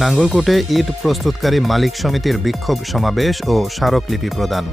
নাঙ্গলকোটে ইট প্রস্তুতকারী মালিক সমিতির বিক্ষোভ সমাবেশ ও স্মারকলিপি প্রদান।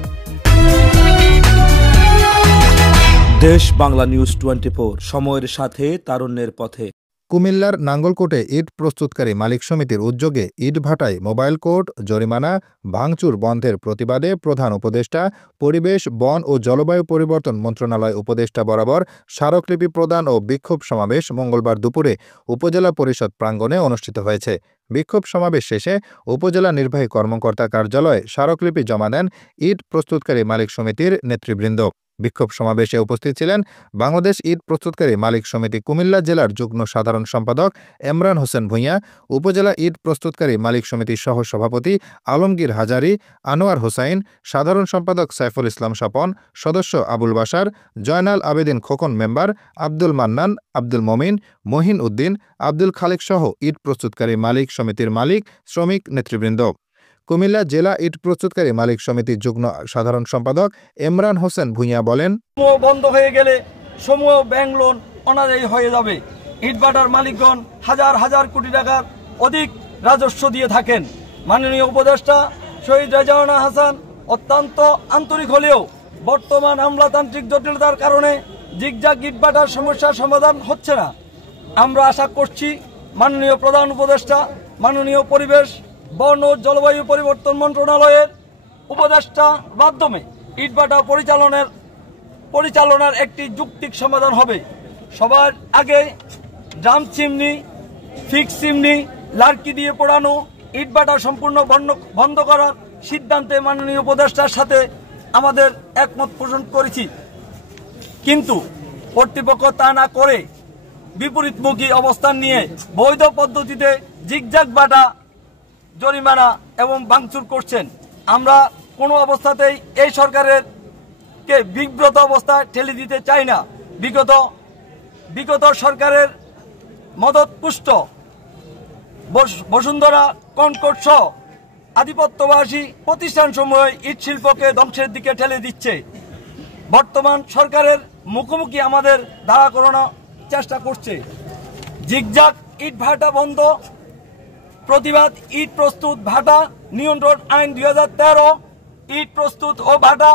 দেশ বাংলা নিউজ 24, সময়ের সাথে তারুণ্যের পথে। কুমিল্লার নাঙ্গলকোটে ইট প্রস্তুতকারী মালিক সমিতির উদ্যোগে ইটভাটায় মোবাইল কোর্ট, জরিমানা, ভাঙচুর বন্ধের প্রতিবাদে প্রধান উপদেষ্টা, পরিবেশ, বন ও জলবায়ু পরিবর্তন মন্ত্রণালয় উপদেষ্টা বরাবর স্মারকলিপি প্রদান ও বিক্ষোভ সমাবেশ মঙ্গলবার দুপুরে উপজেলা পরিষদ প্রাঙ্গণে অনুষ্ঠিত হয়েছে। বিক্ষোভ সমাবেশ শেষে উপজেলা নির্বাহী কর্মকর্তা কার্যালয়ে স্মারকলিপি জমা দেন ইট প্রস্তুতকারী মালিক সমিতির নেতৃবৃন্দ। বিক্ষোভ সমাবেশে উপস্থিত ছিলেন বাংলাদেশ ইট প্রস্তুতকারী মালিক সমিতি কুমিল্লা জেলার যুগ্ম সাধারণ সম্পাদক এমরান হোসেন ভূঁইয়া, উপজেলা ইট প্রস্তুতকারী মালিক সমিতির সহ সভাপতি আলমগীর হাজারি, আনোয়ার হোসাইন, সাধারণ সম্পাদক সাইফুল ইসলাম স্বপন, সদস্য আবুল বাশার, জয়নাল আবেদিন খোকন মেম্বার, আব্দুল মান্নান, আব্দুল মমিন, মহিন উদ্দিন, আব্দুল খালেক সহ ইট প্রস্তুতকারী মালিক সমিতির মালিক, শ্রমিক নেতৃবৃন্দ। কুমিল্লা জেলা ইট প্রস্তুতকারী মালিক সমিতির যুগ্ম সাধারণ সম্পাদক এমরান হোসেন ভূঁইয়া বলেন, বন্ধ হয়ে গেলে সমূহ ব্যাংক লোন অনাদায়ী হয়ে যাবে। ইটভাটার মালিকগণ হাজার হাজার কোটি টাকার অধিক রাজস্ব দিয়ে থাকেন। মাননীয় উপদেষ্টা শহীদ রেজাউল হাসান অত্যন্ত আন্তরিক হলেও বর্তমান আমলাতান্ত্রিক জটিলতার কারণে জিগজাগ ইটভাটার সমস্যার সমাধান হচ্ছে না। আমরা আশা করছি মাননীয় প্রধান উপদেষ্টা, মাননীয় পরিবেশ, বন ও জলবায়ু পরিবর্তন মন্ত্রণালয়ের উপদেষ্টার মাধ্যমে ইটভাটা পরিচালনার একটি যৌক্তিক সমাধান হবে। সবার আগে ড্রাম চিমনি, ফিক্স চিমনি, লার্কি দিয়ে পোড়ানো ইটভাটা সম্পূর্ণ বন্ধ করার সিদ্ধান্তে মাননীয় উপদেষ্টার সাথে আমাদের একমত পোষণ করেছি। কিন্তু কর্তৃপক্ষ তা না করে বিপরীতমুখী অবস্থান নিয়ে বৈধ পদ্ধতিতে জিগজাগ ভাটা, জরিমানা এবং ভাঙচুর করছেন। আমরা কোনো অবস্থাতেই এই সরকারের কে বিব্রত অবস্থায় ঠেলে দিতে চাই না। বিগত সরকারের মদতপুষ্ট বসুন্ধরা, কনকর্ড সহ আধিপত্যবাসী প্রতিষ্ঠানসমূহ ইট শিল্পকে ধ্বংসের দিকে ঠেলে দিচ্ছে। বর্তমান সরকারের মুখোমুখি আমাদের দাঁড়া করানোর চেষ্টা করছে। জিগজাগ ইট ভাটা বন্ধ, প্রতিবাদ ইট প্রস্তুত ভাটা নিয়ন্ত্রণ আইন 2013, ইট প্রস্তুত ও ভাটা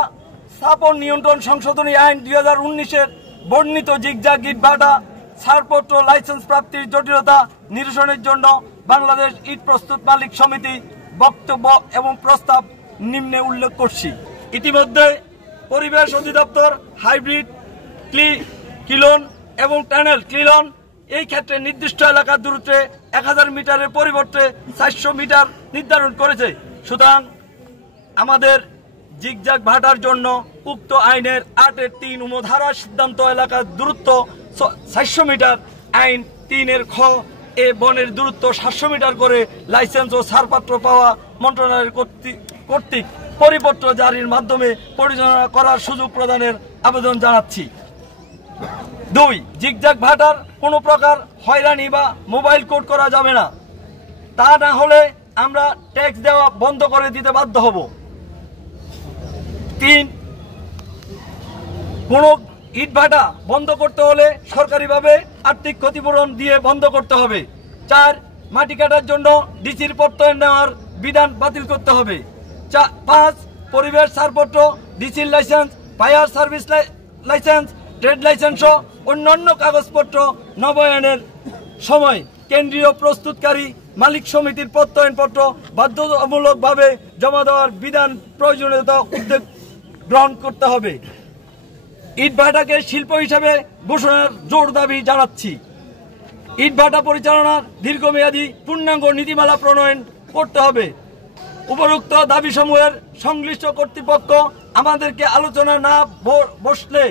স্থাপন নিয়ন্ত্রণ সংশোধনী আইন 2019-এর বর্ণিত জিগজাগ ইট ভাটা ছাড়পত্র লাইসেন্স প্রাপ্তির জটিলতা নিরসনের জন্য বাংলাদেশ ইট প্রস্তুত মালিক সমিতি বক্তব্য এবং প্রস্তাব নিম্নে উল্লেখ করছি। ইতিমধ্যে পরিবেশ অধিদপ্তর হাইব্রিড কিলন এবং টানেল ক্লিলন এই ক্ষেত্রে নির্দিষ্ট এলাকার দূরত্বে 1000 মিটারের পরিবর্তে 400 মিটার নির্ধারণ করেছে। সুতরাং আমাদের জিগজাগ ভাটার জন্য উক্ত আইনের 8-3 ধারা সিদ্ধান্ত এলাকার দূরত্ব 400 মিটার, আইন 3-এর খ এ বনের দূরত্ব 700 মিটার করে লাইসেন্স ও ছাড়পত্র পাওয়া মন্ত্রণালয়ের কর্তৃক পরিপত্র জারির মাধ্যমে পরিচালনা করার সুযোগ প্রদানের আবেদন জানাচ্ছি। 2, জিগজাগ ভাটার কোনো প্রকার হয়রানি বা মোবাইল কোড করা যাবে না। তা না হলে আমরা ট্যাক্স দেওয়া বন্ধ করে দিতে বাধ্য হব। 3, কোনো ইটভাটা বন্ধ করতে হলে সরকারিভাবে আর্থিক ক্ষতিপূরণ দিয়ে বন্ধ করতে হবে। 4, মাটি কাটার জন্য ডিসির প্রত্যয়ন নেওয়ার বিধান বাতিল করতে হবে। 5, পরিবেশ ছাড়পত্র, ডিসির license, fire service license, trade license ও অন্যান্য কাগজপত্র নবায়নের সময় কেন্দ্রীয় প্রস্তুতকারী মালিক সমিতির প্রত্যয়নপত্র বাধ্যতামূলকভাবে জমা দেওয়ার বিধান প্রয়োজনীয়তা উদ্যোগ গ্রহণ করতে হবে। ইটভাটাকে শিল্প হিসাবে ঘোষণার জোর দাবি জানাচ্ছি। ইটভাটা পরিচালনার দীর্ঘমেয়াদী পূর্ণাঙ্গ নীতিমালা প্রণয়ন করতে হবে। উপরোক্ত দাবিসমূহের সংশ্লিষ্ট কর্তৃপক্ষ আমাদেরকে আলোচনা না বসলে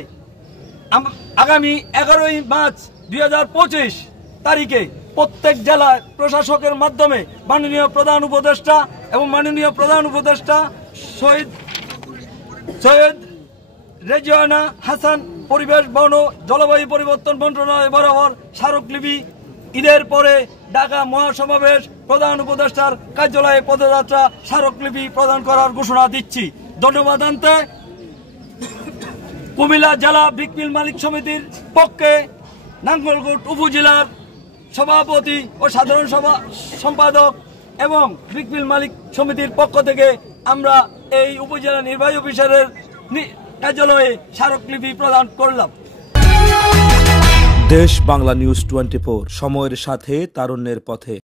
আগামী 11 মার্চ 2025 তারিখে প্রত্যেক জেলায় প্রশাসকের মাধ্যমে মাননীয় প্রধান উপদেষ্টা এবং মাননীয় প্রধান উপদেষ্টা সৈয়দ রেজাউল হাসান, পরিবেশ, বন ও জলবায়ু পরিবর্তন মন্ত্রণালয় বরাবর স্মারকলিপি, ঈদের পরে ঢাকা মহাসমাবেশ, প্রধান উপদেষ্টার কার্যালয়ে পদযাত্রা, স্মারকলিপি প্রদান করার ঘোষণা দিচ্ছি। ধন্যবাদ। কুমিল্লা জেলা ব্রিকমিল মালিক সমিতির পক্ষে নাঙ্গলকোট উপজেলার সভাপতি ও সাধারণ সম্পাদক এবং ব্রিকমিল মালিক সমিতির পক্ষ থেকে আমরা এই উপজেলা নির্বাহী অফিসারের কার্যালয়ে স্মারকলিপি প্রদান করলাম। দেশ বাংলা নিউজ 24, সময়ের সাথে তারুণ্যের পথে।